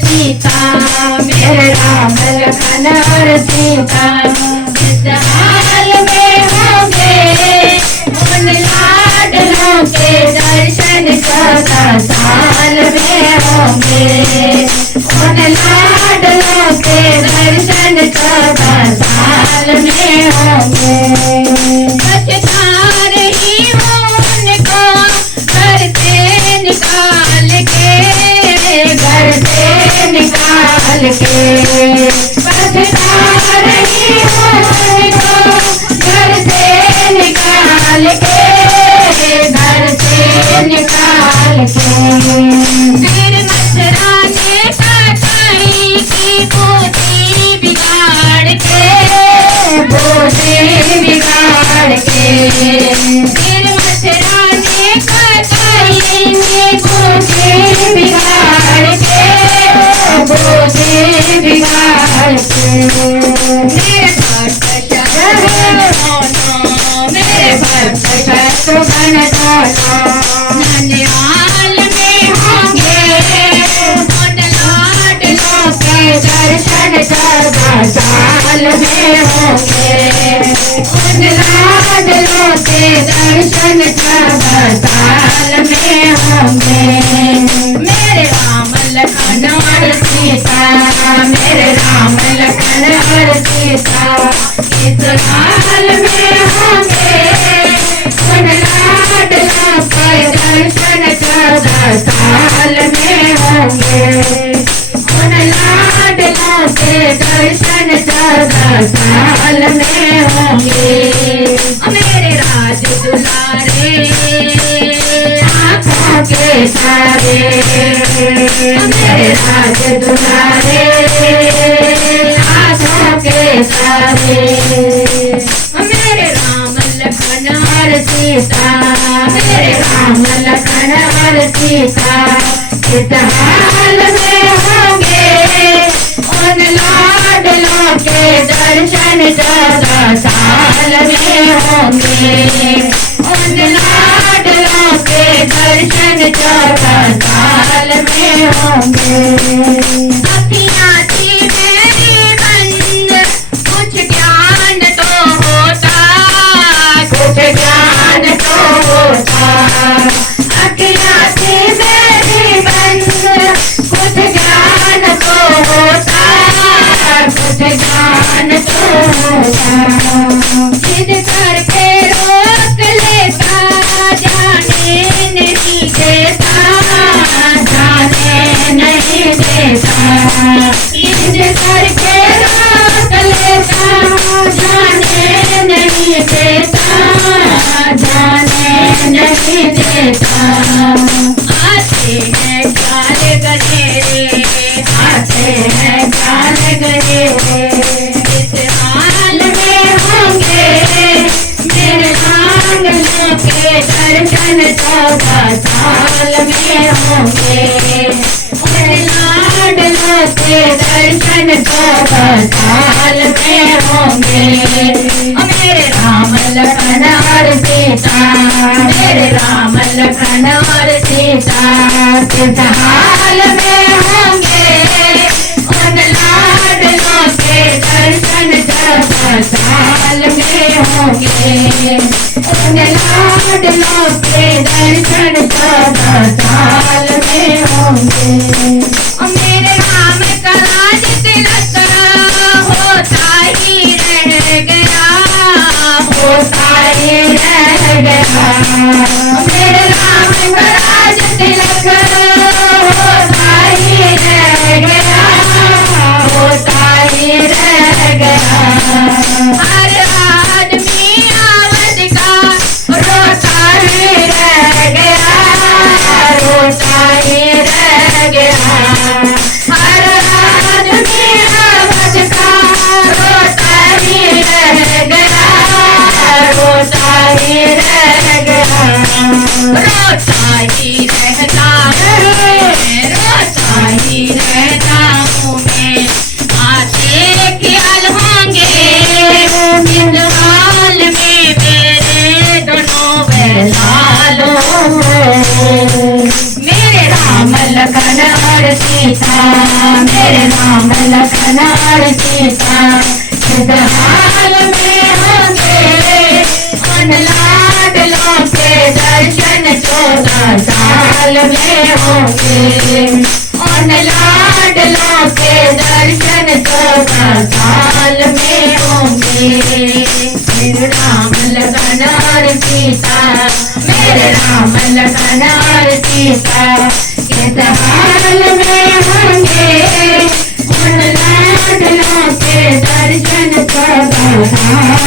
सीता, मेरे राम लखन और सीता। इस हाल में होंगे उन लाडलों के दर्शन चौदह साल में होंगे, उन लाडलों के दर्शन चौदह साल में होंगे। बचता रही उनको घर से निकाल के, घर से निकाल के। बचता रही उनको घर से निकाल के, घर से निकाल के। फिर मथुरा ने कसाई की बूटी बिगाड़ के, बूटी बिगाड़ के। फिर मथुरा ने कसाई की बूटी बिगाड़ के, बूटी बिगाड़ के। मेरे भक्त शत्रुघ्न दोनों ननिहाल में होंगे, उन लाडलों के दर्शन चौदह साल में होंगे, उन लाडलों के दर्शन चौदह साल में होंगे। मेरे राम लखन और सीता, मेरे राम लखन और सीता। इस हाल में होंगे उन लाडलों के दर्शन चौदह साल में होंगे, उन लाडलों के दर्शन चौदह साल में होंगे। मेरे राज दुलारे आँखों के तारे, मेरे राज दुलारे आँखों के तारे। मेरे राम लखन और सीता, मेरे राम लखन और सीता। इस हाल में होंगे उन लाडलों के दर्शन चौदह साल में होंगे, उन लाडलों के दर्शन चौदह साल में होंगे। अखियाँ थी मेरी बंद, कुछ ज्ञान तो होता, कुछ ज्ञान तो होता। अखियाँ थी मेरी बंद, कुछ ज्ञान तो होता, कुछ ज्ञान तो होता। जिद करके रोक लेता, जाने नहीं देता, जाने नहीं देता। जिद करके रोक लेता, जाने नहीं देता, जाने नहीं देता। आते हैं काल गधेरे, आते हैं काल गधेरे। इस हाल में होंगे मेरे लाडलों के दर्शन चौदह साल में होंगे, मेरे लाडलों के दर्शन चौदह साल में होंगे। मेरे राम लखन और सीता, मेरे राम लखन और सीता। इस हाल में होंगे उन लाडलों के दर्शन चौदह साल में होंगे, उन लाडलों के दर्शन चौदह साल में होंगे। मेरे राम का राज तिलक होता ही रह गया, होता ही रह गया। मेरे राम का राज तिलक होता ही रह गया, होता ही रह गया। हर आदमी आवत का रोता ही रह गया, सीता, मेरे राम लखन और सीता। इस हाल में होंगे उन लाडलों के दर्शन 14 साल में होंगे, उन लाडलों के दर्शन 14 साल में होंगे। मेरे राम लखन और सीता, मेरे राम लखन और सीता। किस हाल में होंगे उन लाडलों के दर्शन 14 साल